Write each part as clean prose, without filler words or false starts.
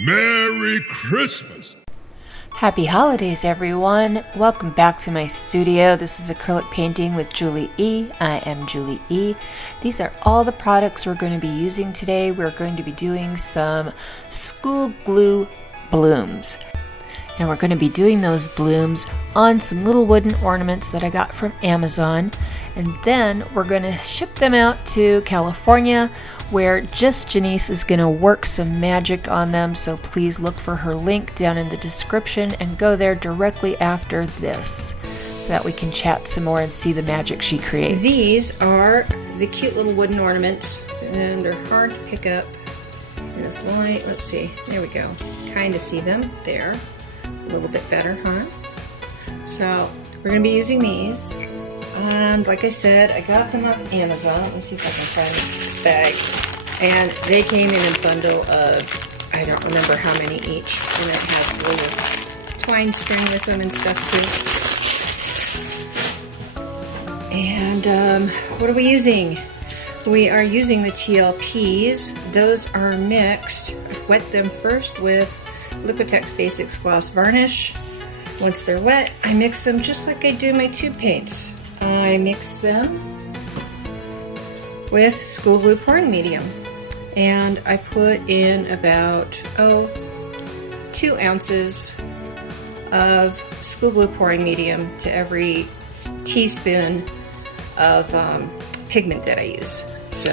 Merry Christmas! Happy holidays, everyone. Welcome back to my studio. This is acrylic painting with Julie E. I am Julie E. These are all the products we're going to be using today. We're going to be doing some school glue blooms. And we're going to be doing those blooms on some little wooden ornaments that I got from Amazon. And then we're going to ship them out to California, where just Janese is going to work some magic on them. So please look for her link down in the description and go there directly after this so that we can chat some more and see the magic she creates. These are the cute little wooden ornaments, and they're hard to pick up in this light. Let's see, there we go. Kind of see them there. A little bit better, huh? So we're going to be using these, and like I said, I got them off Amazon. Let me see if I can find the bag. And they came in a bundle of, I don't remember how many each, and it has a little twine string with them and stuff too. And what are we using? We are using the TLPs. Those are mixed. I wet them first with Liquitex Basics Gloss Varnish. Once they're wet, I mix them just like I do my tube paints. I mix them with school glue pouring medium, and I put in about 2 ounces of school glue pouring medium to every teaspoon of pigment that I use. So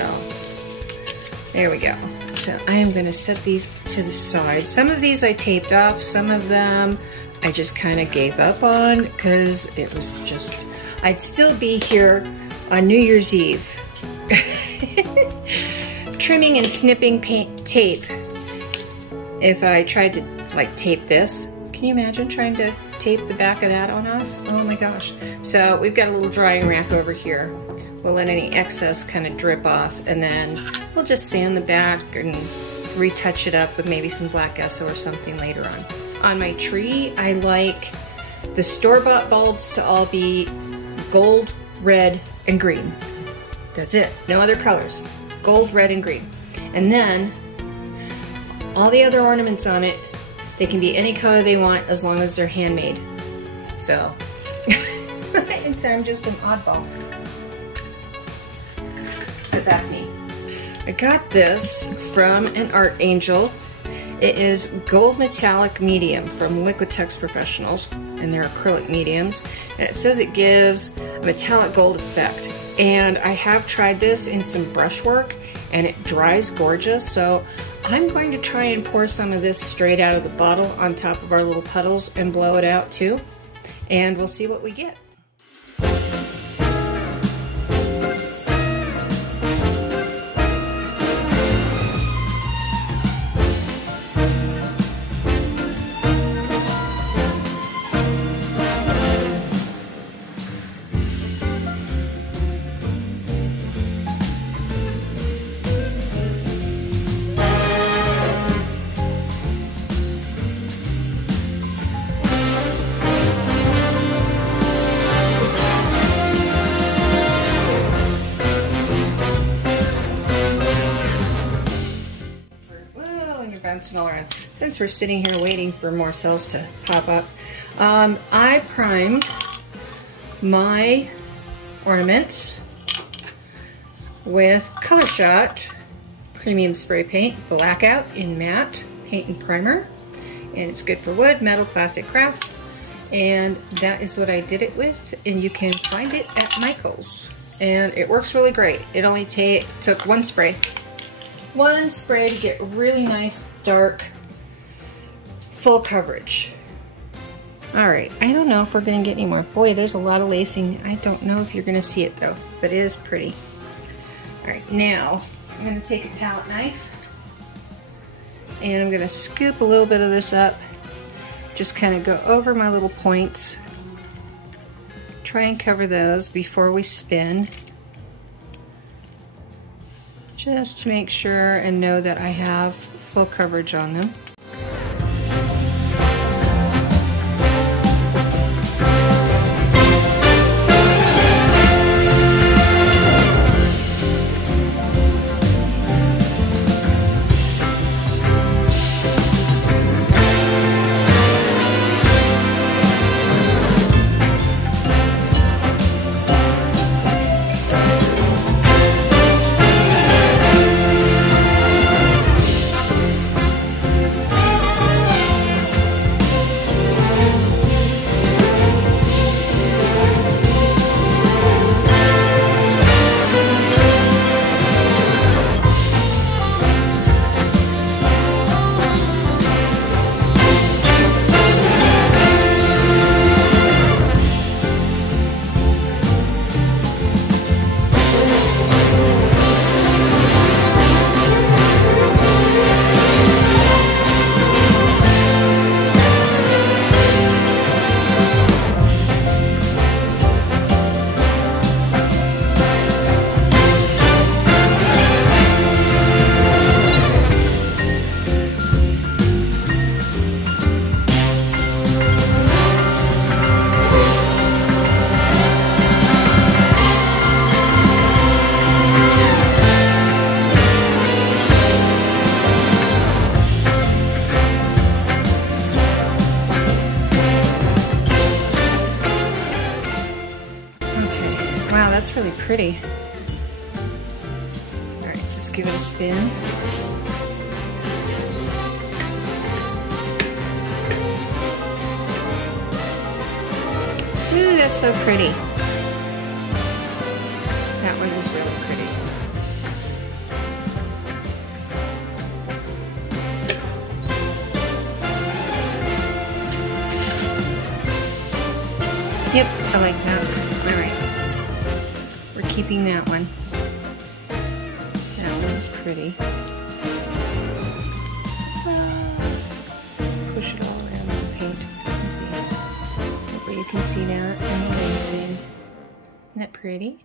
there we go. So I am going to set these to the side. Some of these I taped off, some of them I just kind of gave up on because it was just, I'd still be here on New Year's Eve trimming and snipping tape if I tried to like tape this. Can you imagine trying to tape the back of that on off? Oh my gosh. So we've got a little drying rack over here. We'll let any excess kind of drip off, and then we'll just sand the back and retouch it up with maybe some black gesso or something later on. On my tree, I like the store-bought bulbs to all be gold, red, and green. That's it. No other colors. Gold, red, and green. And then all the other ornaments on it, they can be any color they want as long as they're handmade. So, I'm just an oddball. But that's neat. I got this from an art angel. It is gold metallic medium from Liquitex Professionals, and they're acrylic mediums. And it says it gives a metallic gold effect. And I have tried this in some brushwork, and it dries gorgeous. So I'm going to try and pour some of this straight out of the bottle on top of our little puddles and blow it out too. And we'll see what we get. Bouncing all around. Since we're sitting here waiting for more cells to pop up, I primed my ornaments with Color Shot Premium Spray Paint Blackout in Matte Paint and Primer, and it's good for wood, metal, plastic, crafts, and that is what I did it with, and you can find it at Michael's, and it works really great. It only took one spray to get really nice dark full coverage. Alright, I don't know if we're going to get any more. Boy, there's a lot of lacing. I don't know if you're going to see it though, but it is pretty. Alright, now I'm going to take a palette knife and I'm going to scoop a little bit of this up. Just kind of go over my little points. Try and cover those before we spin. Just to make sure and know that I have full coverage on them. that's really pretty. All right, let's give it a spin. Ooh, that's so pretty. That one is really pretty. Yep, I like that. All right, we're keeping that one. That one's pretty. Push it all around with the paint. Hopefully you can see that in the lacing. Isn't that pretty?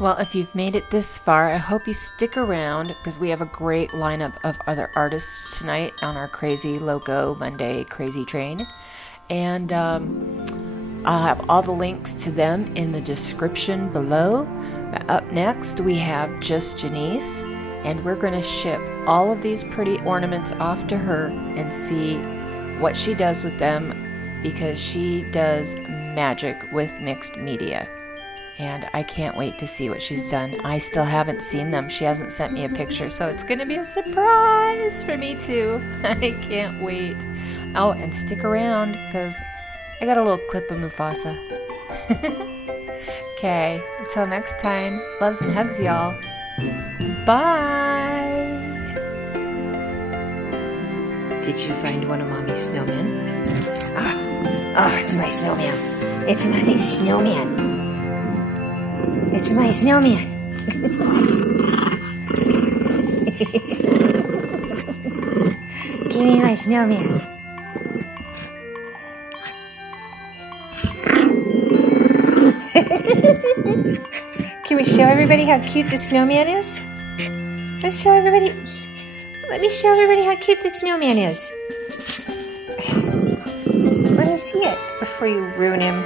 Well, if you've made it this far, I hope you stick around because we have a great lineup of other artists tonight on our Crazy Loco Monday Crazy Train. And I'll have all the links to them in the description below. Up next, we have just Janese, and we're going to ship all of these pretty ornaments off to her and see what she does with them, because she does magic with mixed media. And I can't wait to see what she's done. I still haven't seen them. She hasn't sent me a picture, so it's going to be a surprise for me too. I can't wait. Oh, and stick around because I got a little clip of Mufasa. Okay, until next time, loves and hugs, y'all. Bye! Did you find one of Mommy's snowmen? Oh, it's my snowman. It's my snowman. It's my snowman. Give me my snowman. Can we show everybody how cute the snowman is? Let's show everybody. Let me show everybody how cute the snowman is. Let me see it before you ruin him.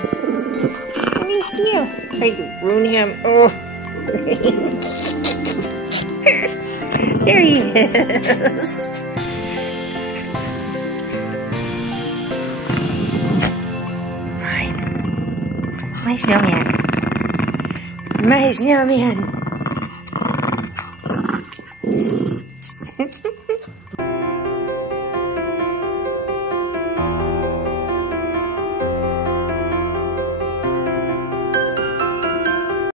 Let me see him before you ruin him. Oh. There he is. Mine. My snowman. My snowman.